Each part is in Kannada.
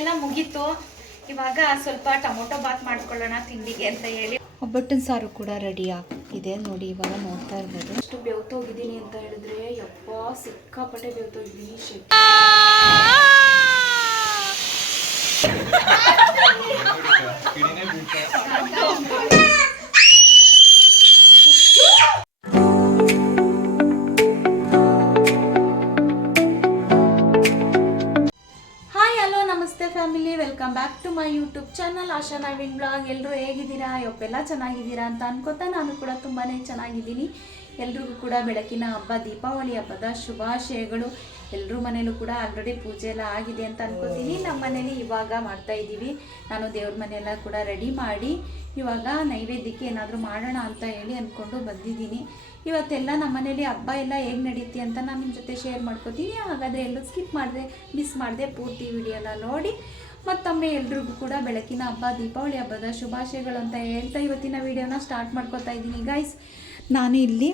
ಎಲ್ಲ ಮುಗೀತು. ಇವಾಗ ಸ್ವಲ್ಪ ಟೊಮೊಟೊ ಬಾತ್ ಮಾಡ್ಕೊಳ್ಳೋಣ ತಿಂಡಿಗೆ ಅಂತ ಹೇಳಿ. ಒಬ್ಬಟ್ಟಿನ ಸಾರು ಕೂಡ ರೆಡಿ ಆಗಿದೆ ನೋಡಿ ಇವಾಗ ನೋಡ್ತಾ ಇರ್ಬೋದು. ಅಷ್ಟು ಬೆವ್ತೋಗಿದ್ದೀನಿ ಅಂತ ಹೇಳಿದ್ರೆ ಯಪ್ಪ ಸಿಕ್ಕಾಪಟ್ಟೆ ಬೆವ್ತೋಗಿದ್ದೀನಿ set my YouTube channel Asha Naveen blog ಎಲ್ಲರೂ ಹೇಗಿದ್ದೀರಾ? ಯೊಪ್ಪೆಲ್ಲ ಚೆನ್ನಾಗಿದ್ದೀರಾ ಅಂತ ಅನ್ಕೋತಾ ನಾನು ಕೂಡ ತುಂಬಾ ಚೆನ್ನಾಗಿದ್ದೀನಿ. ಎಲ್ರಿಗೂ ಕೂಡ ಬೆಳಕಿನ ಹಬ್ಬ, ದೀಪಾವಳಿ ಹಬ್ಬದ ಶುಭಾಶಯಗಳು. ಎಲ್ಲರೂ ಮನೇಲೂ ಕೂಡ ಆಲ್ರೆಡಿ ಪೂಜೆ ಎಲ್ಲ ಆಗಿದೆ ಅಂತ ಅನ್ಕೋತೀನಿ. ನಮ್ಮ ಮನೇಲಿ ಇವಾಗ ಮಾಡ್ತಾ ಇದ್ದೀವಿ. ನಾನು ದೇವ್ರ ಮನೆಯೆಲ್ಲ ಕೂಡ ರೆಡಿ ಮಾಡಿ ಇವಾಗ ನೈವೇದ್ಯಕ್ಕೆ ಏನಾದರೂ ಮಾಡೋಣ ಅಂತ ಹೇಳಿ ಅಂದ್ಕೊಂಡು ಬಂದಿದ್ದೀನಿ. ಇವತ್ತೆಲ್ಲ ನಮ್ಮ ಮನೇಲಿ ಹಬ್ಬ ಎಲ್ಲ ಹೇಗೆ ನಡೀತಿ ಅಂತ ನಾನು ನಿಮ್ಮ ಜೊತೆ ಶೇರ್ ಮಾಡ್ಕೋತೀನಿ. ಹಾಗಾದರೆ ಎಲ್ಲರೂ ಸ್ಕಿಪ್ ಮಾಡಿದೆ ಮಿಸ್ ಮಾಡಿದೆ ಪೂರ್ತಿ ವಿಡಿಯೋನ ನೋಡಿ. ಮತ್ತೊಮ್ಮೆ ಎಲ್ರಿಗೂ ಕೂಡ ಬೆಳಕಿನ ಹಬ್ಬ, ದೀಪಾವಳಿ ಹಬ್ಬದ ಶುಭಾಶಯಗಳು ಅಂತ ಹೇಳ್ತಾ ಇವತ್ತಿನ ವಿಡಿಯೋನ ಸ್ಟಾರ್ಟ್ ಮಾಡ್ಕೋತಾ ಇದ್ದೀನಿ ಗೈಸ್ ನಾನು ಇಲ್ಲಿ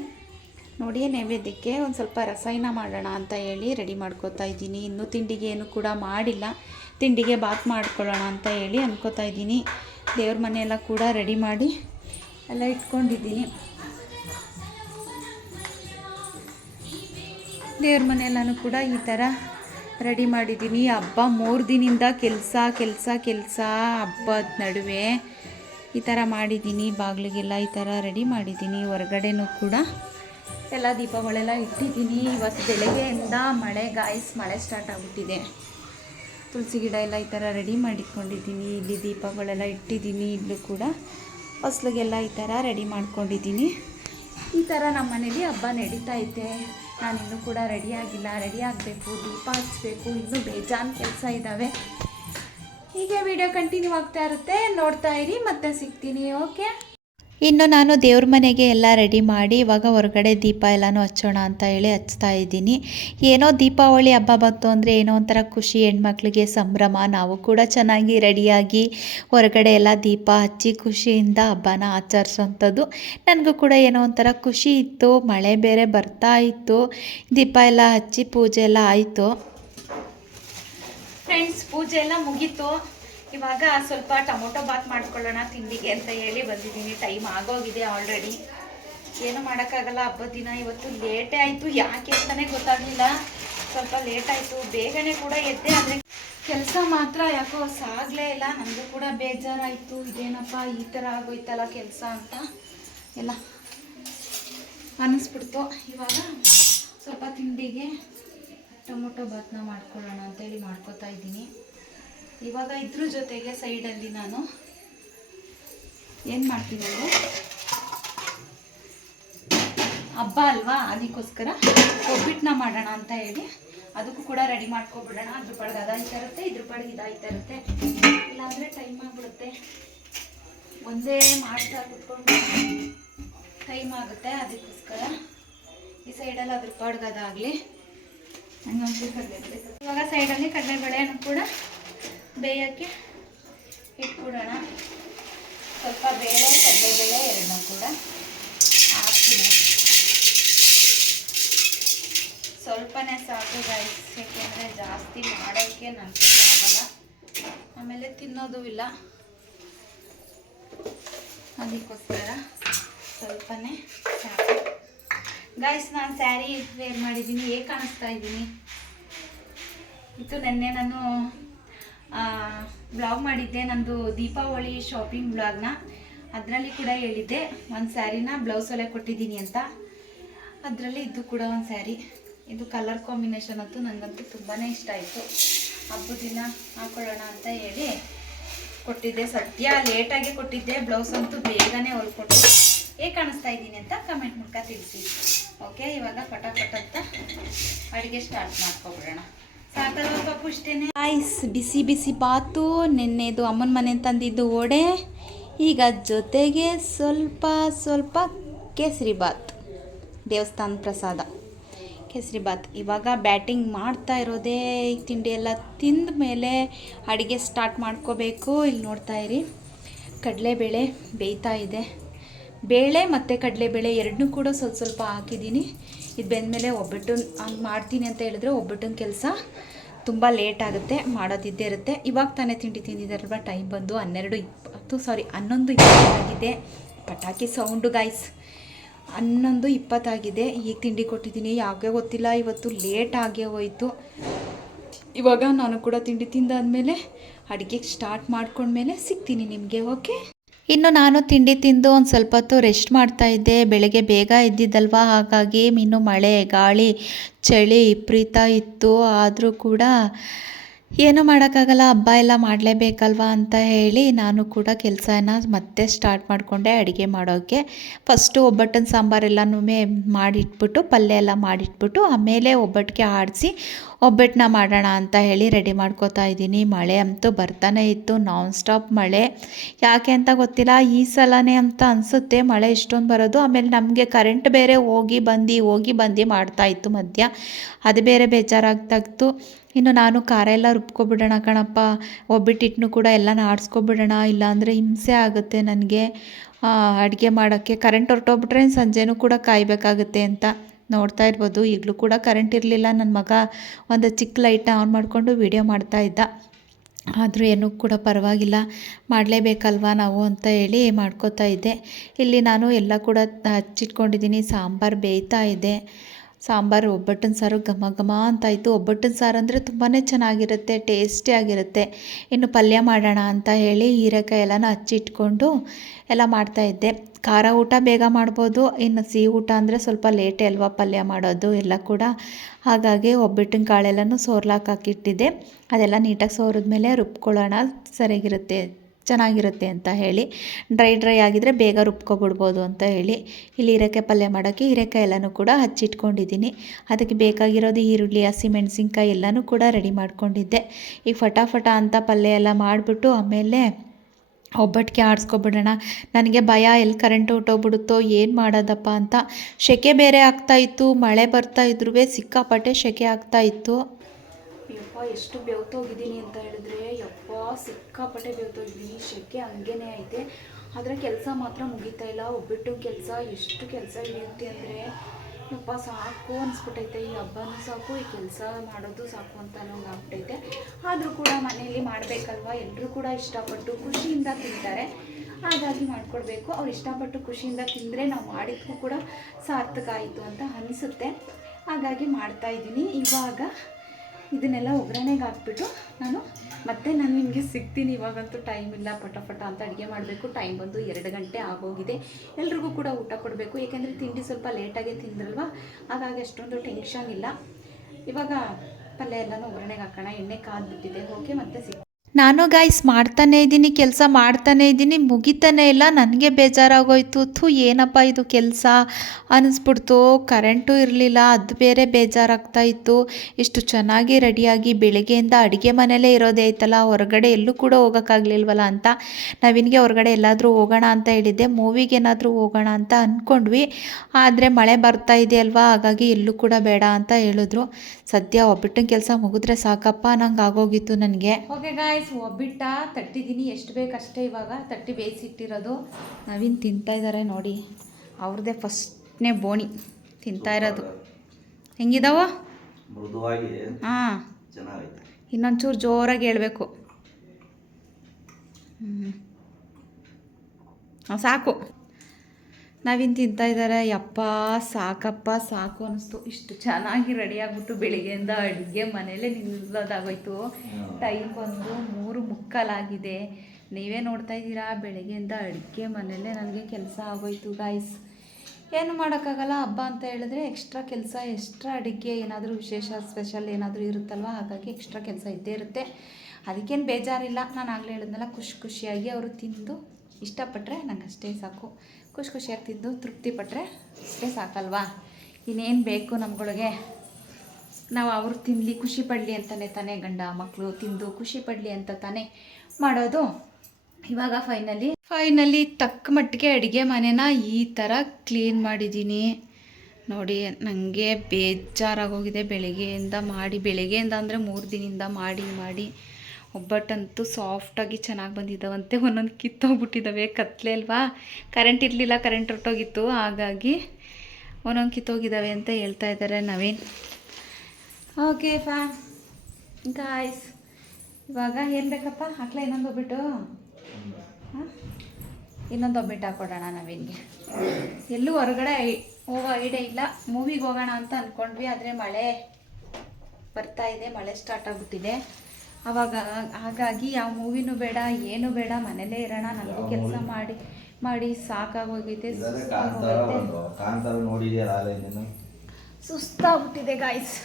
ನೋಡಿ ನೈವೇದ್ಯಕ್ಕೆ ಒಂದು ಸ್ವಲ್ಪ ರಸಾಯನ ಮಾಡೋಣ ಅಂತ ಹೇಳಿ ರೆಡಿ ಮಾಡ್ಕೋತಾ ಇದ್ದೀನಿ. ಇನ್ನೂ ತಿಂಡಿಗೆ ಏನು ಕೂಡ ಮಾಡಿಲ್ಲ. ತಿಂಡಿಗೆ ಬಾತ್ ಮಾಡ್ಕೊಳ್ಳೋಣ ಅಂತ ಹೇಳಿ ಅಂದ್ಕೋತಾ ಇದ್ದೀನಿ. ದೇವ್ರ ಮನೆಯೆಲ್ಲ ಕೂಡ ರೆಡಿ ಮಾಡಿ ಎಲ್ಲ ಇಟ್ಕೊಂಡಿದ್ದೀನಿ. ದೇವ್ರ ಮನೆಯೆಲ್ಲನೂ ಕೂಡ ಈ ಥರ ರೆಡಿ ಮಾಡಿದ್ದೀನಿ. ಹಬ್ಬ ಮೂರು ದಿನದಿಂದ ಕೆಲಸ ಕೆಲಸ ಕೆಲಸ. ಹಬ್ಬದ ನಡುವೆ ಈ ಥರ ಮಾಡಿದ್ದೀನಿ. ಬಾಗಿಲಿಗೆಲ್ಲ ಈ ಥರ ರೆಡಿ ಮಾಡಿದ್ದೀನಿ. ಹೊರಗಡೆನೂ ಕೂಡ ಎಲ್ಲ ದೀಪಗಳೆಲ್ಲ ಇಟ್ಟಿದ್ದೀನಿ. ಇವತ್ತು ಬೆಳಗ್ಗೆಯಿಂದ ಮಳೆ ಗಾಯಸ್ ಮಳೆ ಸ್ಟಾರ್ಟ್ ಆಗಿಬಿಟ್ಟಿದೆ. ತುಳಸಿ ಗಿಡ ಎಲ್ಲ ಈ ಥರ ರೆಡಿ ಮಾಡಿಟ್ಕೊಂಡಿದ್ದೀನಿ. ಇಲ್ಲಿ ದೀಪಗಳೆಲ್ಲ ಇಟ್ಟಿದ್ದೀನಿ. ಇಲ್ಲೂ ಕೂಡ ಫಸ್ಲಿಗೆಲ್ಲ ಈ ಥರ ರೆಡಿ ಮಾಡ್ಕೊಂಡಿದ್ದೀನಿ. ಈ ಥರ ನಮ್ಮ ಮನೇಲಿ ಹಬ್ಬ ನಡೀತಾ ಐತೆ. ನಾನಿನ್ನೂ ಕೂಡ ರೆಡಿ ಆಗಿಲ್ಲ. ರೆಡಿ ಆಗಬೇಕು, ದೀಪ ಹಚ್ಚಬೇಕು ಇನ್ನೂ ಬೇಜಾನ್ ಕೆಲಸ ಇದ್ದಾವೆ ಹೀಗೆ ವಿಡಿಯೋ ಕಂಟಿನ್ಯೂ ಆಗ್ತಾ ಇರುತ್ತೆ. ನೋಡ್ತಾ ಇರಿ, ಮತ್ತೆ ಸಿಗ್ತೀನಿ. ಓಕೆ ಇನ್ನು ನಾನು ದೇವ್ರ ಮನೆಗೆ ಎಲ್ಲ ರೆಡಿ ಮಾಡಿ, ಇವಾಗ ಹೊರಗಡೆ ದೀಪ ಎಲ್ಲನೂ ಹಚ್ಚೋಣ ಅಂತ ಹೇಳಿ ಹಚ್ತಾ ಇದ್ದೀನಿ. ಏನೋ ದೀಪಾವಳಿ ಹಬ್ಬ ಬಂತು ಅಂದರೆ ಏನೋ ಒಂಥರ ಖುಷಿ, ಹೆಣ್ಮಕ್ಳಿಗೆ ಸಂಭ್ರಮ, ನಾವು ಕೂಡ ಚೆನ್ನಾಗಿ ರೆಡಿಯಾಗಿ ಹೊರಗಡೆ ಎಲ್ಲ ದೀಪ ಹಚ್ಚಿ ಖುಷಿಯಿಂದ ಹಬ್ಬನ ಆಚರಿಸೋಂಥದ್ದು. ನನಗೂ ಕೂಡ ಏನೋ ಒಂಥರ ಖುಷಿ ಇತ್ತು, ಮಳೆ ಬೇರೆ ಬರ್ತಾ ಇತ್ತು, ದೀಪ ಎಲ್ಲ ಹಚ್ಚಿ ಪೂಜೆ ಎಲ್ಲ ಆಯಿತು. ಫ್ರೆಂಡ್ಸ್ ಪೂಜೆ ಎಲ್ಲ ಮುಗೀತು. ಇವಾಗ ಸ್ವಲ್ಪ ಟೊಮೊಟೊ ಬಾತ್ ಮಾಡ್ಕೊಳ್ಳೋಣ ತಿಂಡಿಗೆ ಅಂತ ಹೇಳಿ ಬಂದಿದ್ದೀನಿ. ಟೈಮ್ ಆಗೋಗಿದೆ ಆಲ್ರೆಡಿ ಏನು ಮಾಡೋಕ್ಕಾಗಲ್ಲ, ಹಬ್ಬದ ದಿನ ಇವತ್ತು ಲೇಟೇ ಆಯಿತು. ಯಾಕೆ ಅಂತಲೇ ಗೊತ್ತಾಗಲಿಲ್ಲ. ಸ್ವಲ್ಪ ಲೇಟ್ ಆಯಿತು. ಬೇಗನೆ ಕೂಡ ಎದ್ದೆ ಅಂದರೆ ಕೆಲಸ ಮಾತ್ರ ಯಾಕೋ ಸಾಗಲೇ ಇಲ್ಲ. ನನಗೂ ಕೂಡ ಬೇಜಾರಾಯಿತು. ಇದೇನಪ್ಪ ಈ ಥರ ಆಗೋಯ್ತಲ್ಲ ಕೆಲಸ ಅಂತ. ಎಲ್ಲ ಅನ್ನಿಸ್ಬಿಡ್ತು ಇವಾಗ ಸ್ವಲ್ಪ ತಿಂಡಿಗೆ ಟೊಮೊಟೊ ಬಾತ್ನ ಮಾಡ್ಕೊಳ್ಳೋಣ ಅಂತೇಳಿ ಮಾಡ್ಕೋತಾ ಇದ್ದೀನಿ. ಇವಾಗ ಇದ್ರ ಜೊತೆಗೆ ಸೈಡಲ್ಲಿ ನಾನು ಏನು ಮಾಡ್ತೀನಿ ಅಂದರೆ ಹಬ್ಬ ಅಲ್ವಾ? ಅದಕ್ಕೋಸ್ಕರ ಒಬ್ಬಿಟ್ಟನ್ನ ಮಾಡೋಣ ಅಂತ ಹೇಳಿ. ಅದಕ್ಕೂ ಕೂಡ ರೆಡಿ ಮಾಡ್ಕೊಬಿಡೋಣ. ಅದ್ರ ಪಡ್ಗೆ ಅದಾಯ್ತಾ ಇರುತ್ತೆ ಇದ್ರ ಪಡ್ಗೆ ಇದಾಯ್ತಾ ಇರುತ್ತೆ ಇಲ್ಲಾಂದರೆ ಟೈಮ್ ಆಗಿಬಿಡುತ್ತೆ ಒಂದೇ ಮಾಡ್ತಾ ಕುತ್ಕೊಂಡು ಟೈಮ್ ಆಗುತ್ತೆ. ಅದಕ್ಕೋಸ್ಕರ ಈ ಸೈಡಲ್ಲಿ ಅದ್ರ ಪಾಡ್ಗೆ ಅದಾಗಲಿ. ಕಡಲೆಬೇಳೆ ಇವಾಗ ಸೈಡಲ್ಲಿ ಕಡಲೆಬೇಳೆನೂ ಕೂಡ ಬೇಯೋಕ್ಕೆ ಇಟ್ಬಿಡೋಣ. ಸ್ವಲ್ಪ ಬೇಳೆ, ಕಡಲೆಬೇಳೆ ಎರಡನ್ನೂ ಕೂಡ ಹಾಕ್ತೀನಿ. ಸ್ವಲ್ಪನೇ ಸಾಕು ಗೈಸ್ ಯಾಕೆಂದರೆ ಜಾಸ್ತಿ ಮಾಡೋಕ್ಕೆ ನನಗೆ ಆಗಲ್ಲ. ಆಮೇಲೆ ತಿನ್ನೋದು ಇಲ್ಲ. ಅದಕ್ಕೋಸ್ಕರ ಸ್ವಲ್ಪನೇ ಸಾಕು. ಗಾಯ್ಸ್ ನಾನು ಸ್ಯಾರಿ ವೇರ್ ಮಾಡಿದ್ದೀನಿ. ಹೇಗೆ ಕಾಣಿಸ್ತಾ ಇದ್ದೀನಿ? ಇದು ನೆನ್ನೆ ನಾನು ಬ್ಲಾಗ್ ಮಾಡಿದ್ದೆ ನಂದು ದೀಪಾವಳಿ ಶಾಪಿಂಗ್ ಬ್ಲಾಗ್ನ ಅದರಲ್ಲಿ ಕೂಡ ಹೇಳಿದ್ದೆ, ಒಂದು ಸ್ಯಾರಿನ ಬ್ಲೌಸ್ ಹೊಲೆ ಕೊಟ್ಟಿದ್ದೀನಿ ಅಂತ. ಅದರಲ್ಲಿ ಇದು ಕೂಡ ಒಂದು ಸ್ಯಾರಿ. ಇದು ಕಲರ್ ಕಾಂಬಿನೇಷನ್ ಅಂತೂ ನನಗಂತೂ ತುಂಬಾ ಇಷ್ಟ ಆಯಿತು. ಹಬ್ಬದ ದಿನ ಹಾಕೊಳ್ಳೋಣ ಅಂತ ಹೇಳಿ ಕೊಟ್ಟಿದ್ದೆ. ಸದ್ಯ ಲೇಟಾಗಿ ಕೊಟ್ಟಿದ್ದೆ. ಬ್ಲೌಸ್ ಅಂತೂ ಬೇಗನೆ ಹೊಲ್ಕೊಟ್ಟು ಹೇಗೆ ಕಾಣಿಸ್ತಾ ಇದ್ದೀನಿ ಅಂತ ಕಮೆಂಟ್ ಮೂಲಕ ತಿಳಿಸಿ. ಓಕೆ ಇವಾಗ ಪಟ ಅಂತ ಅಡುಗೆ ಸ್ಟಾರ್ಟ್ ಮಾಡ್ಕೊಬಿಡೋಣ. ಐಸ್ ಬಿಸಿ ಬಿಸಿ ಬಾತು, ನೆನ್ನೆದು ಅಮ್ಮನ ಮನೆ ತಂದಿದ್ದು ವಡೆ, ಈಗ ಜೊತೆಗೆ ಸ್ವಲ್ಪ ಸ್ವಲ್ಪ ಕೇಸರಿ ಬಾತ್. ದೇವಸ್ಥಾನ ಪ್ರಸಾದ. ಕೇಸರಿ ಬಾತ್. ಇವಾಗ ಬ್ಯಾಟಿಂಗ್ ಮಾಡ್ತಾ ಇರೋದೇ, ಈ ತಿಂಡಿ ಎಲ್ಲ ತಿಂದ ಮೇಲೆ ಅಡುಗೆ ಸ್ಟಾರ್ಟ್ ಮಾಡ್ಕೋಬೇಕು. ಇಲ್ಲಿ ನೋಡ್ತಾ ಇರಿ. ಕಡಲೆಬೇಳೆ ಬೇಯ್ತಾ ಇದೆ. ಬೇಳೆ ಮತ್ತು ಕಡಲೆಬೇಳೆ ಎರಡನ್ನೂ ಕೂಡ ಸ್ವಲ್ಪ ಸ್ವಲ್ಪ ಹಾಕಿದ್ದೀನಿ. ಇದು ಬೆಂದಮೇಲೆ ಒಬ್ಬಟ್ಟು ಹಂಗೆ ಮಾಡ್ತೀನಿ ಅಂತ ಹೇಳಿದ್ರೆ ಒಬ್ಬಟ್ಟಿನ ಕೆಲಸ ತುಂಬ ಲೇಟ್ ಆಗುತ್ತೆ ಮಾಡೋದಿದ್ದೇ ಇರುತ್ತೆ. ಇವಾಗ ತಾನೇ ತಿಂಡಿ ತಿಂದಿದ್ದಾರಲ್ವ? ಟೈಮ್ ಬಂದು ಹನ್ನೆರಡು ಇಪ್ಪತ್ತು ಸಾರಿ ಹನ್ನೊಂದು ಇಪ್ಪತ್ತಾಗಿದೆ ಪಟಾಕಿ ಸೌಂಡು ಗಾಯ್ಸ್ ಹನ್ನೊಂದು ಇಪ್ಪತ್ತಾಗಿದೆ ಈಗ ತಿಂಡಿ ಕೊಟ್ಟಿದ್ದೀನಿ. ಯಾಕೆ ಗೊತ್ತಿಲ್ಲ, ಇವತ್ತು ಲೇಟ್ ಆಗೇ ಹೋಯಿತು. ಇವಾಗ ನಾನು ಕೂಡ ತಿಂಡಿ ತಿಂದಾದಮೇಲೆ ಅಡುಗೆಗೆ ಸ್ಟಾರ್ಟ್ ಮಾಡ್ಕೊಂಡ್ಮೇಲೆ ಸಿಗ್ತೀನಿ ನಿಮಗೆ ಓಕೆ ಇನ್ನು ನಾನು ತಿಂಡಿ ತಿಂದು ಒಂದು ಸ್ವಲ್ಪ ಹೊತ್ತು ರೆಸ್ಟ್ ಮಾಡ್ತಾ ಇದ್ದೆ. ಬೆಳಗ್ಗೆ ಬೇಗ ಎದ್ದಿದ್ದಲ್ವ? ಹಾಗಾಗಿ ಇನ್ನು ಮಳೆ, ಗಾಳಿ, ಚಳಿ ವಿಪರೀತ ಇತ್ತು. ಆದರೂ ಕೂಡ ಏನೂ ಮಾಡೋಕ್ಕಾಗಲ್ಲ, ಹಬ್ಬ ಎಲ್ಲ ಮಾಡಲೇಬೇಕಲ್ವ ಅಂತ ಹೇಳಿ ನಾನು ಕೂಡ ಕೆಲಸನ ಮತ್ತೆ ಸ್ಟಾರ್ಟ್ ಮಾಡಿಕೊಂಡೆ ಅಡುಗೆ ಮಾಡೋಕ್ಕೆ ಫಸ್ಟು ಒಬ್ಬಟ್ಟಿನ ಸಾಂಬಾರೆಲ್ಲನೂ ಮಾಡಿಟ್ಬಿಟ್ಟು, ಪಲ್ಯ ಎಲ್ಲ ಮಾಡಿಟ್ಬಿಟ್ಟು, ಆಮೇಲೆ ಒಬ್ಬಟ್ಟಿಗೆ ಆಡಿಸಿ ಒಬ್ಬಟ್ಟನ್ನ ಮಾಡೋಣ ಅಂತ ಹೇಳಿ ರೆಡಿ ಮಾಡ್ಕೋತಾ ಇದ್ದೀನಿ. ಮಳೆ ಅಂತೂ ಬರ್ತಾನೆ ಇತ್ತು ನಾನ್ ಸ್ಟಾಪ್ ಮಳೆ. ಯಾಕೆ ಅಂತ ಗೊತ್ತಿಲ್ಲ, ಈ ಸಲನೇ ಅಂತ ಅನಿಸುತ್ತೆ, ಮಳೆ ಇಷ್ಟೊಂದು ಬರೋದು. ಆಮೇಲೆ ನಮಗೆ ಕರೆಂಟ್ ಬೇರೆ ಹೋಗಿ ಬಂದು ಹೋಗಿ ಬಂದು ಮಾಡ್ತಾ ಇತ್ತು ಮಧ್ಯ. ಅದು ಬೇರೆ ಬೇಜಾರಾಗ್ತಾ ಇತ್ತು. ಇನ್ನು ನಾನು ಖಾರ ಎಲ್ಲ ರುಬ್ಕೊಬಿಡೋಣ ಕಣಪ್ಪ. ಒಬ್ಬಿಟ್ಟಿಟ್ನು ಕೂಡ ಎಲ್ಲನ ಆಡಿಸ್ಕೊಬಿಡೋಣ, ಇಲ್ಲಾಂದರೆ ಹಿಂಸೆ ಆಗುತ್ತೆ ನನಗೆ. ಅಡುಗೆ ಮಾಡೋಕ್ಕೆ ಕರೆಂಟ್ ಹೊರಟೋಗ್ಬಿಟ್ರೆ ಸಂಜೆನೂ ಕೂಡ ಕಾಯಬೇಕಾಗುತ್ತೆ ಅಂತ ನೋಡ್ತಾ ಇರ್ಬೋದು. ಈಗಲೂ ಕೂಡ ಕರೆಂಟ್ ಇರಲಿಲ್ಲ. ನನ್ನ ಮಗ ಒಂದು ಚಿಕ್ಕ ಲೈಟ್ನ ಆನ್ ಮಾಡಿಕೊಂಡು ವೀಡಿಯೋ ಮಾಡ್ತಾ ಇದ್ದ. ಆದರೂ ಏನೂ ಕೂಡ ಪರವಾಗಿಲ್ಲ. ಮಾಡಲೇಬೇಕಲ್ವಾ ನಾವು ಅಂತ ಹೇಳಿ ಮಾಡ್ಕೋತಾ ಇದ್ದೆ. ಇಲ್ಲಿ ನಾನು ಎಲ್ಲ ಕೂಡ ಹಚ್ಚಿಟ್ಕೊಂಡಿದ್ದೀನಿ. ಸಾಂಬಾರು ಬೇಯ್ತಾ ಇದೆ. ಸಾಂಬಾರು ಒಬ್ಬಟ್ಟಿನ ಸಾರು ಘಮ ಘಮ ಅಂತ ಇತ್ತು ಒಬ್ಬಟ್ಟಿನ ಸಾರು ಅಂದರೆ ತುಂಬಾ ಚೆನ್ನಾಗಿರುತ್ತೆ ಟೇಸ್ಟಿಯಾಗಿರುತ್ತೆ ಇನ್ನು ಪಲ್ಯ ಮಾಡೋಣ ಅಂತ ಹೇಳಿ ಹೀರೆಕಾಯಿ ಎಲ್ಲನೂ ಹಚ್ಚಿಟ್ಕೊಂಡು ಎಲ್ಲ ಮಾಡ್ತಾಯಿದ್ದೆ ಖಾರ ಊಟ ಬೇಗ ಮಾಡ್ಬೋದು. ಇನ್ನು ಸಿಹಿ ಊಟ ಅಂದರೆ ಸ್ವಲ್ಪ ಲೇಟೇ ಅಲ್ವಾ ಪಲ್ಯ ಮಾಡೋದು ಎಲ್ಲ ಕೂಡ. ಹಾಗಾಗಿ ಒಬ್ಬಟ್ಟಿನ ಕಾಳೆಲ್ಲನೂ ಸೋರ್ಲಾಕ್ ಹಾಕಿಟ್ಟಿದ್ದೆ. ಅದೆಲ್ಲ ನೀಟಾಗಿ ಸೋರಿದ್ಮೇಲೆ ರುಬ್ಕೊಳ್ಳೋಣ. ಸರಿಯಾಗಿರುತ್ತೆ ಚೆನ್ನಾಗಿರುತ್ತೆ ಅಂತ ಹೇಳಿ, ಡ್ರೈ ಡ್ರೈ ಆಗಿದ್ರೆ ಬೇಗ ರುಬ್ಕೊಬಿಡ್ಬೋದು ಅಂತ ಹೇಳಿ, ಇಲ್ಲಿ ಹೀರೆಕಾಯಿ ಪಲ್ಯ ಮಾಡೋಕ್ಕೆ ಹೀರೆಕಾಯಿ ಎಲ್ಲನೂ ಕೂಡ ಹಚ್ಚಿಟ್ಕೊಂಡಿದ್ದೀನಿ. ಅದಕ್ಕೆ ಬೇಕಾಗಿರೋದು ಈರುಳ್ಳಿ ಹಸಿಮೆಣಸಿನ್ಕಾಯಿ ಎಲ್ಲನೂ ಕೂಡ ರೆಡಿ ಮಾಡ್ಕೊಂಡಿದ್ದೆ. ಈಗ ಫಟಾಫಟ ಅಂತ ಪಲ್ಯ ಎಲ್ಲ ಮಾಡಿಬಿಟ್ಟು ಆಮೇಲೆ ಒಬ್ಬಟ್ಟಿಗೆ ಆಡಿಸ್ಕೊಬಿಡೋಣ. ನನಗೆ ಭಯ, ಎಲ್ಲಿ ಕರೆಂಟ್ ಹೊಟ್ಟೋಗ್ಬಿಡುತ್ತೋ ಏನು ಮಾಡೋದಪ್ಪ ಅಂತ. ಸೆಕೆ ಬೇರೆ ಆಗ್ತಾಯಿತ್ತು ಮಳೆ ಬರ್ತಾ ಇದ್ರೂ ಸಿಕ್ಕಾಪಟ್ಟೆ ಸೆಕೆ ಆಗ್ತಾಯಿತ್ತು ಯಪ್ಪ, ಎಷ್ಟು ಬೆವ್ತೋಗಿದ್ದೀನಿ ಅಂತ ಹೇಳಿದ್ರೆ, ಯಪ್ಪ, ಸಿಕ್ಕಾಪಟ್ಟೆ ಬೆವ್ತೋಗಿದ್ದೀನಿ, ಶೆಕೆ ಹಂಗೇನೆ ಐತೆ. ಆದರೆ ಕೆಲಸ ಮಾತ್ರ ಮುಗಿತಾ ಇಲ್ಲ. ಒಬ್ಬಿಟ್ಟು ಕೆಲಸ, ಎಷ್ಟು ಕೆಲಸ ಹಿಡಿಯುತ್ತೆ ಅಂದರೆ, ಯಪ್ಪ, ಸಾಕು ಅನಿಸ್ಬಿಟ್ಟೈತೆ. ಈ ಹಬ್ಬನೂ ಸಾಕು, ಈ ಕೆಲಸ ಮಾಡೋದು ಸಾಕು ಅಂತ ನಂಗೆ ಆಗ್ಬಿಟ್ಟೈತೆ. ಆದರೂ ಕೂಡ ಮನೆಯಲ್ಲಿ ಮಾಡಬೇಕಲ್ವ? ಎಲ್ಲರೂ ಕೂಡ ಇಷ್ಟಪಟ್ಟು ಖುಷಿಯಿಂದ ತಿಂತಾರೆ. ಹಾಗಾಗಿ ಮಾಡಿಕೊಡ್ಬೇಕು. ಅವ್ರು ಇಷ್ಟಪಟ್ಟು ಖುಷಿಯಿಂದ ತಿಂದರೆ ನಾವು ಮಾಡಿದ್ದಕ್ಕೂ ಕೂಡ ಸಾರ್ಥಕ ಆಯಿತು ಅಂತ ಅನಿಸುತ್ತೆ. ಹಾಗಾಗಿ ಮಾಡ್ತಾ ಇದ್ದೀನಿ. ಇವಾಗ ಇದನ್ನೆಲ್ಲ ಒಗ್ಗರಣೆಗೆ ಹಾಕ್ಬಿಟ್ಟು ನಾನು ಮತ್ತೆ ನಾನು ನಿಮಗೆ ಸಿಗ್ತೀನಿ, ಇವಾಗಂತೂ ಟೈಮ್ ಇಲ್ಲ ಪಟ ಅಂತ ಅಡುಗೆ ಮಾಡಬೇಕು. ಟೈಮ್ ಬಂದು ಎರಡು ಗಂಟೆ ಆಗೋಗಿದೆ. ಎಲ್ರಿಗೂ ಕೂಡ ಊಟ ಕೊಡಬೇಕು. ಏಕೆಂದರೆ ತಿಂಡಿ ಸ್ವಲ್ಪ ಲೇಟಾಗೆ ತಿಂದ್ರಲ್ವ? ಹಾಗಾಗಿ ಅಷ್ಟೊಂದು ಟೆನ್ಷನ್ ಇಲ್ಲ. ಇವಾಗ ಪಲ್ಯ ಎಲ್ಲನೂ ಒಗ್ಗರಣೆಗೆ ಹಾಕೋಣ. ಎಣ್ಣೆ ಕಾದ್ಬಿಟ್ಟಿದೆ. ಓಕೆ ಮತ್ತೆ ಸಿಗ್ ನಾನು ಗಾಯ್ಸ್ ಮಾಡ್ತಾನೇ ಇದ್ದೀನಿ, ಕೆಲಸ ಮಾಡ್ತಾನೇ ಇದ್ದೀನಿ, ಮುಗಿತಾನೆ ಇಲ್ಲ, ನನಗೆ ಬೇಜಾರಾಗೋಯ್ತು. ಥೂ, ಏನಪ್ಪ ಇದು ಕೆಲಸ? ಅನ್ನಿಸ್ಬಿಡ್ತು ಕರೆಂಟು ಇರಲಿಲ್ಲ, ಅದು ಬೇರೆ ಬೇಜಾರಾಗ್ತಾ ಇತ್ತು. ಇಷ್ಟು ಚೆನ್ನಾಗಿ ರೆಡಿಯಾಗಿ ಬೆಳಗ್ಗೆಯಿಂದ ಅಡುಗೆ ಮನೆಯಲ್ಲೇ ಇರೋದೇ ಐತಲ್ಲ ಹೊರಗಡೆ ಎಲ್ಲೂ ಕೂಡ ಹೋಗೋಕ್ಕಾಗಲಿಲ್ವಲ್ಲ ಅಂತ. ನವೀನ್ಗೆ ಹೊರಗಡೆ ಎಲ್ಲಾದರೂ ಹೋಗೋಣ ಅಂತ ಹೇಳಿದ್ದೆ, ಮೂವಿಗೆ ಏನಾದರೂ ಹೋಗೋಣ ಅಂತ ಅಂದ್ಕೊಂಡ್ವಿ ಆದರೆ ಮಳೆ ಬರ್ತಾ ಇದೆ ಅಲ್ವಾ, ಹಾಗಾಗಿ ಎಲ್ಲೂ ಕೂಡ ಬೇಡ ಅಂತ ಹೇಳಿದ್ರು. ಸದ್ಯ ಒಬ್ಬಿಟ್ಟಿನ ಕೆಲಸ ಮುಗಿದ್ರೆ ಸಾಕಪ್ಪ, ನಂಗೆ ಆಗೋಗಿತ್ತು ನನಗೆ. ಓಕೆ ಗಾಯ್ಸ್ ಒಬ್ಬಿಟ್ಟ ತಟ್ಟಿದ್ದೀನಿ. ಎಷ್ಟು ಬೇಕಷ್ಟೇ ಇವಾಗ ತಟ್ಟಿ ಬೇಯಿಸಿಟ್ಟಿರೋದು. ನವೀನ್ ತಿಂತಾ ಇದ್ದಾರೆ ನೋಡಿ. ಅವ್ರದ್ದೇ ಫಸ್ಟ್ನೇ ಬೋಣಿ ತಿಂತಾ ಇರೋದು. ಹೆಂಗಿದಾವ? ಹಾಂ. ಇನ್ನೊಂಚೂರು ಜೋರಾಗಿ ಹೇಳಬೇಕು. ಹ್ಞೂ ಸಾಕು. ನಾವಿನ್ ತಿಂತಾ ಇದ್ದಾರೆ ಯಪ್ಪ ಸಾಕಪ್ಪ ಸಾಕು ಅನಿಸ್ತು ಇಷ್ಟು ಚೆನ್ನಾಗಿ ರೆಡಿ ಆಗ್ಬಿಟ್ಟು ಬೆಳಿಗ್ಗೆಯಿಂದ ಅಡುಗೆ ಮನೇಲೇ ನಿಲ್ಲೋದಾಗೋಯ್ತು. ಟೈಮ್ ಬಂದು ಮೂರು ಮುಕ್ಕಾಲಾಗಿದೆ. ನೀವೇ ನೋಡ್ತಾ ಇದ್ದೀರಾ? ಬೆಳಗ್ಗೆಯಿಂದ ಅಡುಗೆ ಮನೇಲೇ ನನಗೆ ಕೆಲಸ ಆಗೋಯ್ತು ಗಾಯ್ಸ್ ಏನು ಮಾಡೋಕ್ಕಾಗಲ್ಲ? ಹಬ್ಬ ಅಂತ ಹೇಳಿದ್ರೆ ಎಕ್ಸ್ಟ್ರಾ ಕೆಲಸ ಎಕ್ಸ್ಟ್ರಾ ಅಡುಗೆ ಏನಾದರೂ ವಿಶೇಷ ಸ್ಪೆಷಲ್ ಏನಾದರೂ ಇರುತ್ತಲ್ವ? ಹಾಗಾಗಿ ಎಕ್ಸ್ಟ್ರಾ ಕೆಲಸ ಇದ್ದೇ ಇರುತ್ತೆ. ಅದಕ್ಕೇನು ಬೇಜಾರಿಲ್ಲ. ನಾನು ಆಗಲೇ ಹೇಳಿದ್ನಲ್ಲ ಖುಷಿ ಖುಷಿಯಾಗಿ ಅವರು ತಿಂದು ಇಷ್ಟಪಟ್ಟರೆ ನಂಗೆ ಅಷ್ಟೇ ಸಾಕು. ಖುಷಿ ಖುಷಿಯಾಗಿ ತಿಂದು ತೃಪ್ತಿ ಪಟ್ಟರೆ ಅಷ್ಟೇ ಸಾಕಲ್ವಾ? ಇನ್ನೇನು ಬೇಕು ನಮ್ಗಳಿಗೆ? ನಾವು ಅವ್ರು ತಿನ್ನಲಿ ಖುಷಿ ಪಡಲಿ ಅಂತಲೇ ತಾನೇ ಗಂಡ ಮಕ್ಕಳು ತಿಂದು ಖುಷಿ ಪಡಲಿ ಅಂತ ತಾನೇ ಮಾಡೋದು. ಇವಾಗ ಫೈನಲಿ ಫೈನಲಿ ತಕ್ಕ ಮಟ್ಟಿಗೆ ಅಡುಗೆ ಮನೆನ ಈ ಥರ ಕ್ಲೀನ್ ಮಾಡಿದ್ದೀನಿ. ನೋಡಿ ನನಗೆ ಬೇಜಾರಾಗೋಗಿದೆ ಬೆಳಗ್ಗೆಯಿಂದ ಮಾಡಿ, ಬೆಳಗ್ಗೆಯಿಂದ ಅಂದರೆ ಮೂರು ದಿನದಿಂದ ಮಾಡಿ ಮಾಡಿ. ಒಬ್ಬಟ್ಟಂತೂ ಸಾಫ್ಟಾಗಿ ಚೆನ್ನಾಗಿ ಬಂದಿದ್ದಾವಂತೆ ಒಂದೊಂದು ಕಿತ್ತೋಗ್ಬಿಟ್ಟಿದ್ದಾವೆ ಕತ್ಲೆ ಅಲ್ವಾ? ಕರೆಂಟ್ ಇರಲಿಲ್ಲ ಕರೆಂಟ್ ಹೊರಟೋಗಿತ್ತು ಹಾಗಾಗಿ ಒಂದೊಂದು ಕಿತ್ತೋಗಿದ್ದಾವೆ ಅಂತ ಹೇಳ್ತಾ ಇದ್ದಾರೆ ನವೀನ್. ಓಕೆ ಫ್ಯಾಮ್ ಗಾಯ್ಸ್ ಇವಾಗ ಏನು ಬೇಕಪ್ಪ? ಹಾಕ್ಲಾ ಇನ್ನೊಂದು ಒಬ್ಬಿಟ್ಟು? ಹಾಂ? ಇನ್ನೊಂದು ಒಬ್ಬಿಟ್ಟು ಹಾಕೊಡೋಣ ನವೀನ್ಗೆ. ಎಲ್ಲೂ ಹೊರಗಡೆ ಹೋಗೋ ಐಡಿಯಾ ಇಲ್ಲ. ಮೂವಿಗೆ ಹೋಗೋಣ ಅಂತ ಅಂದ್ಕೊಂಡ್ವಿ ಆದರೆ ಮಳೆ ಬರ್ತಾ ಇದೆ. ಮಳೆ ಸ್ಟಾರ್ಟ್ ಆಗಿಬಿಟ್ಟಿದೆ. ಅವಾಗ ಹಾಗಾಗಿ ಯಾವ ಮೂವಿನೂ ಬೇಡ ಏನು ಬೇಡ ಮನೇಲೇ ಇರೋಣ ನನಗೂ ಕೆಲಸ ಮಾಡಿ ಮಾಡಿ ಸಾಕಾಗೋಗಿದೆ ಸುಸ್ತಾಗ್ಬಿಟ್ಟಿದೆ ಗಾಯ್ಸ್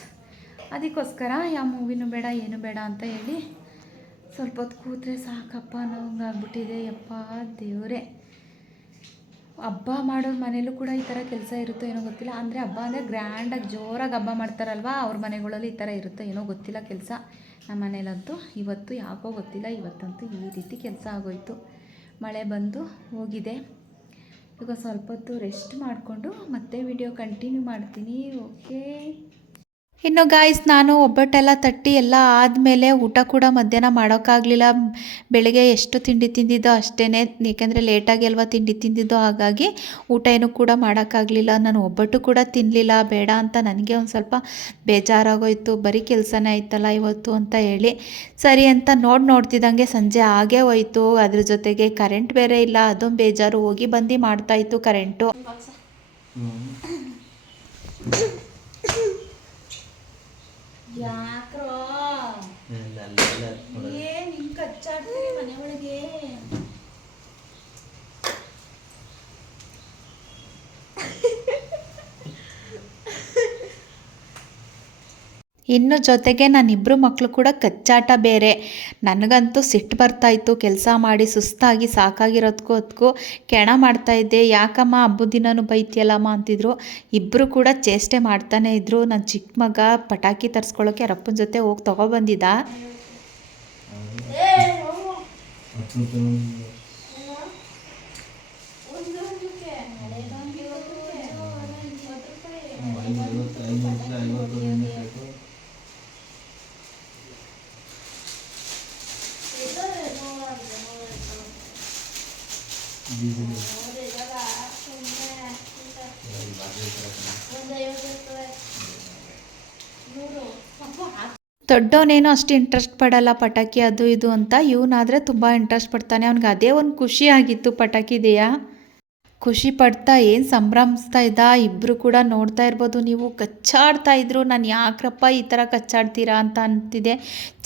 ಅದಕ್ಕೋಸ್ಕರ ಯಾವ ಮೂವಿನೂ ಬೇಡ ಏನು ಬೇಡ ಅಂತ ಹೇಳಿ ಸ್ವಲ್ಪ ಹೊತ್ತು ಕೂತ್ರೆ ಸಾಕಪ್ಪ ನೋವಂಗಾಗ್ಬಿಟ್ಟಿದೆ ಯಪ್ಪ ದೇವರೇ. ಹಬ್ಬ ಮಾಡೋರ ಮನೇಲೂ ಕೂಡ ಈ ಥರ ಕೆಲಸ ಇರುತ್ತೋ ಏನೋ ಗೊತ್ತಿಲ್ಲ. ಅಂದರೆ ಹಬ್ಬ ಅಂದರೆ ಗ್ರ್ಯಾಂಡಾಗಿ ಜೋರಾಗಿ ಹಬ್ಬ ಮಾಡ್ತಾರಲ್ವ? ಅವ್ರ ಮನೆಗಳಲ್ಲಿ ಈ ಥರ ಇರುತ್ತೋ ಏನೋ ಗೊತ್ತಿಲ್ಲ ಕೆಲಸ. ನಮ್ಮ ಮನೇಲಂತೂ ಇವತ್ತು ಯಾಕೋ ಗೊತ್ತಿಲ್ಲ, ಇವತ್ತಂತೂ ಈ ರೀತಿ ಕೆಲಸ ಆಗೋಯ್ತು. ಮಳೆ ಬಂದು ಹೋಗಿದೆ. ಈಗ ಸ್ವಲ್ಪ ಹೊತ್ತು ರೆಸ್ಟ್ ಮಾಡಿಕೊಂಡು ಮತ್ತೆ ವಿಡಿಯೋ ಕಂಟಿನ್ಯೂ ಮಾಡ್ತೀನಿ. ಓಕೆ ಇನ್ನು ಗಾಯ್ಸ್ ನಾನು ಒಬ್ಬಟ್ಟೆಲ್ಲ ತಟ್ಟಿ ಎಲ್ಲ ಆದಮೇಲೆ ಊಟ ಕೂಡ ಮಧ್ಯಾಹ್ನ ಮಾಡೋಕ್ಕಾಗಲಿಲ್ಲ. ಬೆಳಗ್ಗೆ ಎಷ್ಟು ತಿಂಡಿ ತಿಂದಿದ್ದೋ ಅಷ್ಟೇ ಏಕೆಂದರೆ ಲೇಟಾಗಿ ಅಲ್ವಾ ತಿಂಡಿ ತಿಂದಿದ್ದೋ ಹಾಗಾಗಿ ಊಟ ಏನು ಕೂಡ ಮಾಡೋಕ್ಕಾಗಲಿಲ್ಲ. ನಾನು ಒಬ್ಬಟ್ಟು ಕೂಡ ತಿನ್ನಲಿಲ್ಲ ಬೇಡ ಅಂತ ನನಗೆ ಒಂದು ಸ್ವಲ್ಪ ಬೇಜಾರಾಗೋಯ್ತು. ಬರೀ ಕೆಲಸನೇ ಆಯ್ತಲ್ಲ ಇವತ್ತು ಅಂತ ಹೇಳಿ. ಸರಿ ಅಂತ ನೋಡಿ ನೋಡ್ತಿದ್ದಂಗೆ ಸಂಜೆ ಆಗೇ ಹೋಯ್ತು. ಅದ್ರ ಜೊತೆಗೆ ಕರೆಂಟ್ ಬೇರೆ ಇಲ್ಲ. ಅದೊಂದು ಬೇಜಾರು. ಹೋಗಿ ಬಂದು ಮಾಡ್ತಾಯಿತ್ತು ಕರೆಂಟು ಯಾಕ್ರೋ? ಏನ್ ಹಿಂಗ್ ಕಚ್ಚಾಡ್ತೀರಿ ಮನೆ ಒಳಗೆ? ಇನ್ನು ಜೊತೆಗೆ ನನ್ನಿಬ್ಬರು ಮಕ್ಕಳು ಕೂಡ ಕಚ್ಚಾಟ ಬೇರೆ. ನನಗಂತೂ ಸಿಟ್ಟು ಬರ್ತಾಯಿತ್ತು ಕೆಲಸ ಮಾಡಿ ಸುಸ್ತಾಗಿ ಸಾಕಾಗಿರೋದಕ್ಕೂ ಅದಕ್ಕೂ ಕೆಣ ಮಾಡ್ತಾಯಿದ್ದೆ ಯಾಕಮ್ಮ ಹಬ್ಬದ ದಿನನೂ ಬೈತಿಯಲ್ಲಮ್ಮ ಅಂತಿದ್ರು. ಇಬ್ಬರು ಕೂಡ ಚೇಷ್ಟೆ ಮಾಡ್ತಾನೆ ಇದ್ರು. ನನ್ನ ಚಿಕ್ಕ ಮಗ ಪಟಾಕಿ ತರಿಸ್ಕೊಳ್ಳೋಕೆ ರಪ್ಪನ ಜೊತೆ ಹೋಗಿ ತೊಗೊಬಂದಿದ್ದ ದೊಡ್ಡವನೇನೋ ಅಷ್ಟು ಇಂಟ್ರೆಸ್ಟ್ ಪಡಲ್ಲ ಪಟಾಕಿ, ಅದು ಇದು ಅಂತ. ಇವನಾದರೆ ತುಂಬ ಇಂಟ್ರೆಸ್ಟ್ ಪಡ್ತಾನೆ. ಅವ್ನಿಗೆ ಅದೇ ಒಂದು ಖುಷಿ ಆಗಿತ್ತು. ಪಟಾಕಿದೆಯಾ ಖುಷಿ ಪಡ್ತಾ ಏನು ಸಂಭ್ರಮಿಸ್ತಾ ಇದ್ದ? ಇಬ್ಬರು ಕೂಡ ನೋಡ್ತಾ ಇರ್ಬೋದು. ನೀವು ಕಚ್ಚಾಡ್ತಾ ಇದ್ರು. ನಾನು ಯಾಕ್ರಪ್ಪ ಈ ಥರ ಕಚ್ಚಾಡ್ತೀರಾ ಅಂತ ಅಂತಿದೆ.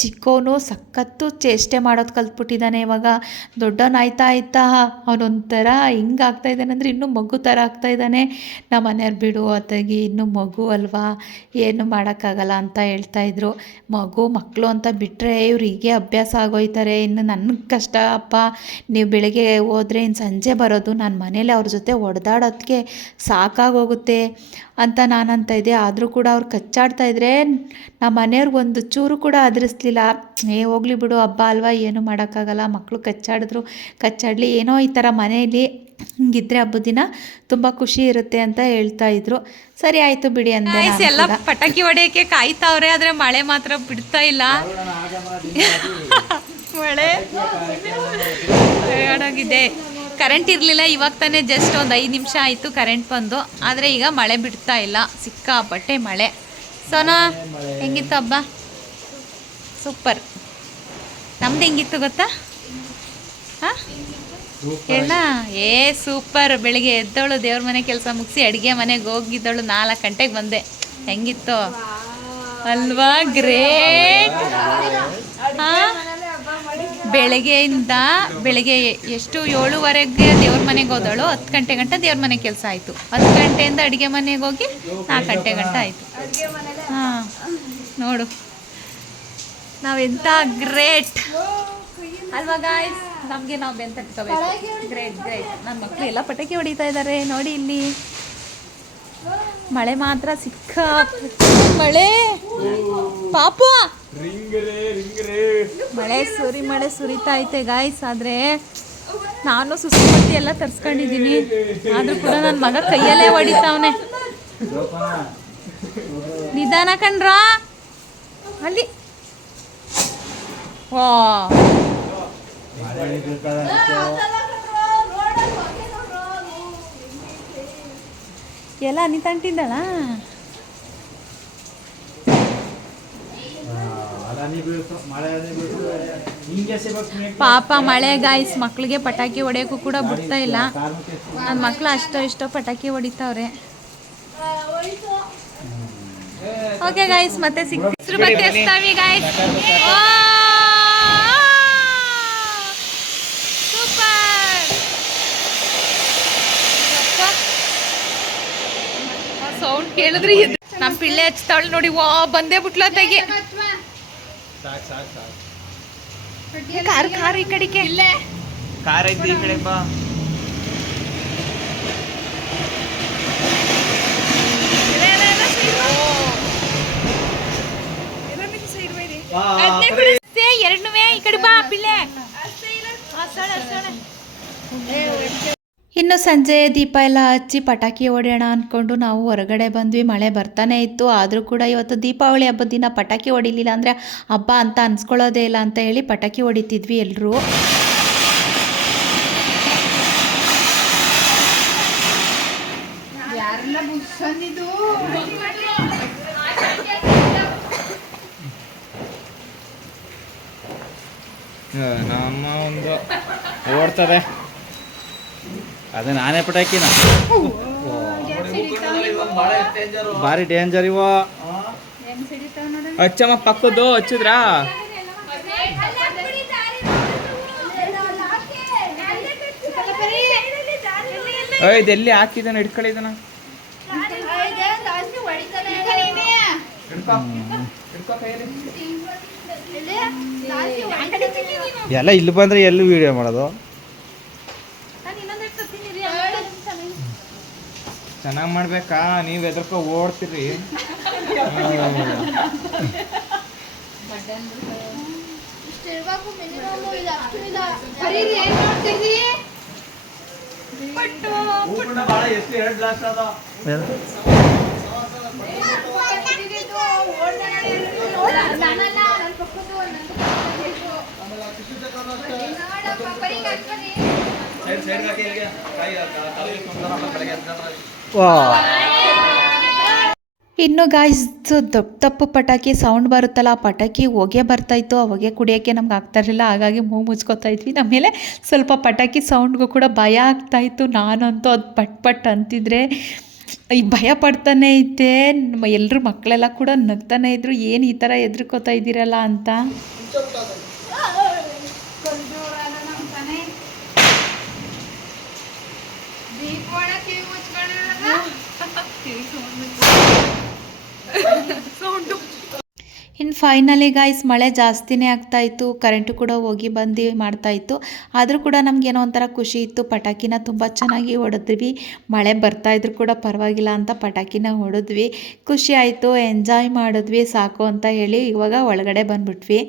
ಚಿಕ್ಕವನು ಸಖತ್ತು ಚೇಷ್ಟೆ ಮಾಡೋದು ಕಲ್ತ್ಬಿಟ್ಟಿದ್ದಾನೆ ಇವಾಗ. ದೊಡ್ಡವನಾಯ್ತಾ ಆಯ್ತಾ ಅವನೊಂಥರ ಹಿಂಗೆ ಆಗ್ತಾ ಇದ್ದಾನೆ ಅಂದರೆ ಇನ್ನೂ ಮಗು ಥರ ಆಗ್ತಾ ಇದ್ದಾನೆ. ನಮ್ಮ ಮನೆಯವ್ರು ಬಿಡು ಅತ್ತಾಗಿ, ಇನ್ನೂ ಮಗು ಅಲ್ವಾ? ಏನು ಮಾಡೋಕ್ಕಾಗಲ್ಲ ಅಂತ ಹೇಳ್ತಾ ಇದ್ರು. ಮಗು ಮಕ್ಕಳು ಅಂತ ಬಿಟ್ಟರೆ ಇವ್ರು ಹೀಗೆ ಅಭ್ಯಾಸ ಆಗೋಯ್ತಾರೆ. ಇನ್ನು ನನಗೆ ಕಷ್ಟ ಅಪ್ಪ. ನೀವು ಬೆಳಗ್ಗೆ ಹೋದರೆ ಇನ್ನು ಸಂಜೆ ಬರೋದು. ನಾನು ಮನೇಲಿ ಅವ್ರ ಜೊತೆ ಹೊಡೆದಾಡೋದಕ್ಕೆ ಸಾಕಾಗೋಗುತ್ತೆ ಅಂತ ನಾನು ಅಂತ ಇದ್ದೆ. ಆದರೂ ಕೂಡ ಅವ್ರು ಕಚ್ಚಾಡ್ತಾ ಇದ್ರೆ ನಮ್ಮ ಮನೆಯವ್ರಿಗೆ ಒಂದು ಚೂರು ಕೂಡ ಅದರಿಸ್ಲಿಲ್ಲ. ಏ ಹೋಗ್ಲಿ ಬಿಡು ಹಬ್ಬ ಅಲ್ವಾ ಏನು ಮಾಡೋಕ್ಕಾಗಲ್ಲ. ಮಕ್ಕಳು ಕಚ್ಚಾಡಿದ್ರು ಕಚ್ಚಾಡಲಿ ಏನೋ ಈ ಥರ ಮನೆಯಲ್ಲಿ ಹಿಂಗಿದ್ರೆ ಹಬ್ಬದ ದಿನ ತುಂಬ ಖುಷಿ ಇರುತ್ತೆ ಅಂತ ಹೇಳ್ತಾ ಇದ್ರು. ಸರಿ ಆಯಿತು ಬಿಡಿ ಅಂತ ಎಲ್ಲ. ಪಟಾಕಿ ಹೊಡೆಯಕ್ಕೆ ಕಾಯ್ತಾವ್ರೆ ಆದ್ರೆ ಮಳೆ ಮಾತ್ರ ಬಿಡ್ತಾ ಇಲ್ಲ. ಮಳೆ? ಆಡೋಗಿದೆ ಕರೆಂಟ್ ಇರಲಿಲ್ಲ ಇವಾಗ ತಾನೇ ಜಸ್ಟ್ ಒಂದು ಐದು ನಿಮಿಷ ಆಯಿತು ಕರೆಂಟ್ ಬಂದು. ಆದರೆ ಈಗ ಮಳೆ ಬಿಡ್ತಾ ಇಲ್ಲ ಸಿಕ್ಕಾಪಟ್ಟೆ ಮಳೆ. ಸೋನಾ ಹೆಂಗಿತ್ತು ಹಬ್ಬ? ಸೂಪರ್. ನಮ್ದು ಹೆಂಗಿತ್ತು ಗೊತ್ತಾ? ಹಾಂ? ಹೇಳ ಏ ಸೂಪರ್. ಬೆಳಿಗ್ಗೆ ಎದ್ದವಳು ದೇವ್ರ ಮನೆ ಕೆಲಸ ಮುಗಿಸಿ ಅಡುಗೆ ಮನೆಗೆ ಹೋಗಿದ್ದವಳು ನಾಲ್ಕು ಗಂಟೆಗೆ ಬಂದೆ. ಹೆಂಗಿತ್ತು? ಅಲ್ವಾ? ಗ್ರೇಟ್. ಬೆಳಗ್ಗೆಯಿಂದ ಬೆಳಗ್ಗೆ ಎಷ್ಟು ಏಳುವರೆಗೆ ದೇವ್ರ ಮನೆಗೆ ಹೋದಳು ಹತ್ತು ಗಂಟೆ ಗಂಟ ದೇವ್ರ ಮನೆ ಕೆಲಸ ಆಯಿತು. ಹತ್ತು ಗಂಟೆಯಿಂದ ಅಡುಗೆ ಮನೆಗೆ ಹೋಗಿ ನಾಲ್ಕು ಗಂಟೆ ಗಂಟ ಆಯಿತು. ಹಾಂ, ನೋಡು. ನಾವೆಂತ ಗ್ರೇಟ್ ಅಲ್ವಾ ಗಾಯ್ಸ್ ನಮಗೆ ನಾವು ಬೆಂತ ಗ್ರೇಟ್ ಗ್ರೇಟ್ ನನ್ನ ಮಕ್ಕಳು ಎಲ್ಲ ಪಟಾಕಿ ಹೊಡಿತಾ ಇದ್ದಾರೆ ನೋಡಿ ಇಲ್ಲಿ. ಮಳೆ ಮಾತ್ರ ಸಿಕ್ಕ ಮಳೆ. ಪಾಪು. ಮಳೆ ಸುರಿ ಮಳೆ ಸುರಿತಾ ಐತೆ ಗಾಯ್ಸ್ ಆದ್ರೆ ನಾನು ಸುಸ್ತಿ ಎಲ್ಲ ತರ್ಸ್ಕೊಂಡಿದ್ದೀನಿ. ಆದ್ರೂ ಕೂಡ ನನ್ನ ಮಗ ಕೈಯಲ್ಲೇ ಹೊಡಿತಾವನೆ. ನಿಧಾನ ಕಣ್ರ? ಅಲ್ಲಿ. ಓ ಎಲ್ಲ ನೀ ಹನಿ ಪಾಪ ಮಳೆ ಗಾಯ್ಸ್ ಮಕ್ಳಿಗೆ ಪಟಾಕಿ ಹೊಡೆಯೋಕ್ಕೂ ಕೂಡ ಬಿಡ್ತಾ ಇಲ್ಲ. ನನ್ನ ಮಕ್ಳು ಅಷ್ಟೋ ಇಷ್ಟೋ ಪಟಾಕಿ ಹೊಡಿತಾವ್ರೆ. ಓಕೆ ಗಾಯ್ಸ್ ಮತ್ತೆ ಸಿಕ್ಸ್ರು ಗಾಯ್ಸ್ ಸೌಂಡ್ ಕೇಳಿದ್ರಿ ನಮ್ಮ ಪಿಳ್ಳೆ ಹಚ್ತಾವಳು ನೋಡಿ, ವಾ, ಬಂದೇ ಬಿಟ್ಲ ತೆಗಿ ಕಾರ್ ಕಾರ್ ಈ ಕಡೆಗೆ ಇಲ್ಲೇ ಕಾರ್ ಐತಿ ಈ ಕಡೆ ಬಾ ಎರಡ್ನೂ ಈ ಕಡೆ ಬಾ ಪಿಳ್ಳೆ ಇನ್ನು ಸಂಜೆ ದೀಪ ಎಲ್ಲ ಹಚ್ಚಿ ಪಟಾಕಿ ಹೊಡೆಯೋಣ ಅಂದ್ಕೊಂಡು ನಾವು ಹೊರಗಡೆ ಬಂದ್ವಿ. ಮಳೆ ಬರ್ತಾನೆ ಇತ್ತು. ಆದರೂ ಕೂಡ ಇವತ್ತು ದೀಪಾವಳಿ ಹಬ್ಬದ ದಿನ ಪಟಾಕಿ ಹೊಡಿಲಿಲ್ಲ ಅಂದರೆ ಹಬ್ಬ ಅಂತ ಅನ್ಸ್ಕೊಳ್ಳೋದೇ ಇಲ್ಲ ಅಂತ ಹೇಳಿ ಪಟಾಕಿ ಹೊಡಿತಿದ್ವಿ ಎಲ್ಲರೂ ನಮ್ಮ ಒಂದು ಓಡ್ತದೆ. ಅದೇ ನಾನೇ ಪಟಾಕಿನ ಭಾರಿ ಡೇಂಜರ್ ಇವ. ಹಚ್ಚಮ್ಮ ಪಕ್ಕದ್ದು ಹಚ್ಚಿದ್ರಾ? ಏಯ್ ಎಲ್ಲಿ ಹಾಕಿದಾನ ಹಿಡ್ಕೊಳ್ಳಿದಾನ ಎಲ್ಲ ಇಲ್ಲಿ ಬಂದ್ರೆ ಎಲ್ಲೂ ವಿಡಿಯೋ ಮಾಡೋದು? ಚೆನ್ನಾಗಿ ಮಾಡ್ಬೇಕಾ? ನೀವು ಎದ್ರಕೊ ಓಡ್ತೀರಿ. ಇನ್ನು ಗಾಯ್ಸ್ ದೊಡ್ಡ ತಪ್ಪು ಪಟಾಕಿ ಸೌಂಡ್ ಬರುತ್ತಲ್ಲ ಆ ಪಟಾಕಿ ಹೊಗೆ ಬರ್ತಾಯಿತ್ತು ಆ ಹೊಗೆ ಕುಡಿಯೋಕ್ಕೆ ನಮ್ಗೆ ಆಗ್ತಾ ಇರಲಿಲ್ಲ. ಹಾಗಾಗಿ ಮೂ ಮುಚ್ಕೋತಾ ಇದ್ವಿ. ಆಮೇಲೆ ಸ್ವಲ್ಪ ಪಟಾಕಿ ಸೌಂಡ್ಗೂ ಕೂಡ ಭಯ ಆಗ್ತಾಯಿತ್ತು ನಾನಂತೂ ಅದು ಪಟ್ ಪಟ್ ಅಂತಿದ್ರೆ ಈ ಭಯ ಪಡ್ತಾನೆ ಇದ್ದೆ. ಎಲ್ಲರೂ ಮಕ್ಕಳೆಲ್ಲ ಕೂಡ ನಗ್ತಾನೆ ಇದ್ರು. ಏನು ಈ ಥರ ಎದುರ್ಕೊತಾ ಇದ್ದೀರಲ್ಲ ಅಂತ. ಇನ್ನು ಫೈನಲಿ ಗೈಸ್ ಮಳೆ ಜಾಸ್ತಿನೇ ಆಗ್ತಾಯಿತ್ತು ಕರೆಂಟು ಕೂಡ ಹೋಗಿ ಬಂದು ಮಾಡ್ತಾಯಿತ್ತು ಆದರೂ ಕೂಡ ನಮಗೇನೋ ಒಂಥರ ಖುಷಿ ಇತ್ತು. ಪಟಾಕಿನ ತುಂಬ ಚೆನ್ನಾಗಿ ಹೊಡೆದ್ವಿ. ಮಳೆ ಬರ್ತಾಯಿದ್ರು ಕೂಡ ಪರವಾಗಿಲ್ಲ ಅಂತ ಪಟಾಕಿನ ಹೊಡೆದ್ವಿ. ಖುಷಿ ಆಯಿತು. ಎಂಜಾಯ್ ಮಾಡಿದ್ವಿ. ಸಾಕು ಅಂತ ಹೇಳಿ ಇವಾಗ ಒಳಗಡೆ ಬಂದ್ಬಿಟ್ವಿ.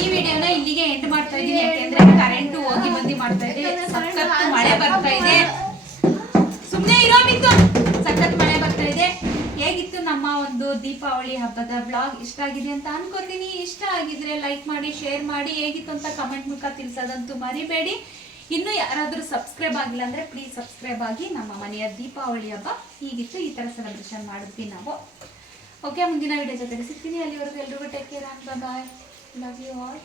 ಈ ವಿಡಿಯೋನ ಇಲ್ಲಿಗೆ ಎಂಡ್ ಮಾಡ್ತಾ ಇದೀನಿ. ಯಾಕೆಂದ್ರೆ ಕರೆಂಟ್ ಹೋಗಿ ಬಂದು ಮಾಡ್ತಾ ಇದೆ. ಸಖತ್ ಮಳೆ ಬರ್ತಾ ಇದೆ. ಸುಮ್ನೆ ಇರೋ ಬಿತ್ತು ಸಖತ್ ಮಳೆ ಬರ್ತಾ ಇದೆ. ಹೇಗಿತ್ತು ನಮ್ಮ ಒಂದು ದೀಪಾವಳಿ ಹಬ್ಬದ ಬ್ಲಾಗ್ ಇಷ್ಟ ಆಗಿದೆ ಅಂತ ಅನ್ಕೋತೀನಿ. ಇಷ್ಟ ಆಗಿದ್ರೆ ಲೈಕ್ ಮಾಡಿ ಶೇರ್ ಮಾಡಿ. ಹೇಗಿತ್ತು ಅಂತ ಕಮೆಂಟ್ ಮೂಲಕ ತಿಳಿಸೋದಂತೂ ಮರಿಬೇಡಿ. ಇನ್ನು ಯಾರಾದರೂ ಸಬ್ಸ್ಕ್ರೈಬ್ ಆಗಿಲ್ಲ ಅಂದ್ರೆ ಪ್ಲೀಸ್ ಸಬ್ಸ್ಕ್ರೈಬ್ ಆಗಿ. ನಮ್ಮ ಮನೆಯ ದೀಪಾವಳಿ ಹಬ್ಬ. ಹೀಗಿತ್ತು. ಈ ತರ ಸೆಲೆಬ್ರೇಷನ್ ಮಾಡಿದ್ವಿ ನಾವು. ಓಕೆ ಮುಂದಿನ ವಿಡಿಯೋ ಜೊತೆಗೆ ಸಿಗ್ತೀನಿ. ಅಲ್ಲಿವರೆಗೂ ಎಲ್ರಿಗೂ take care bye love you all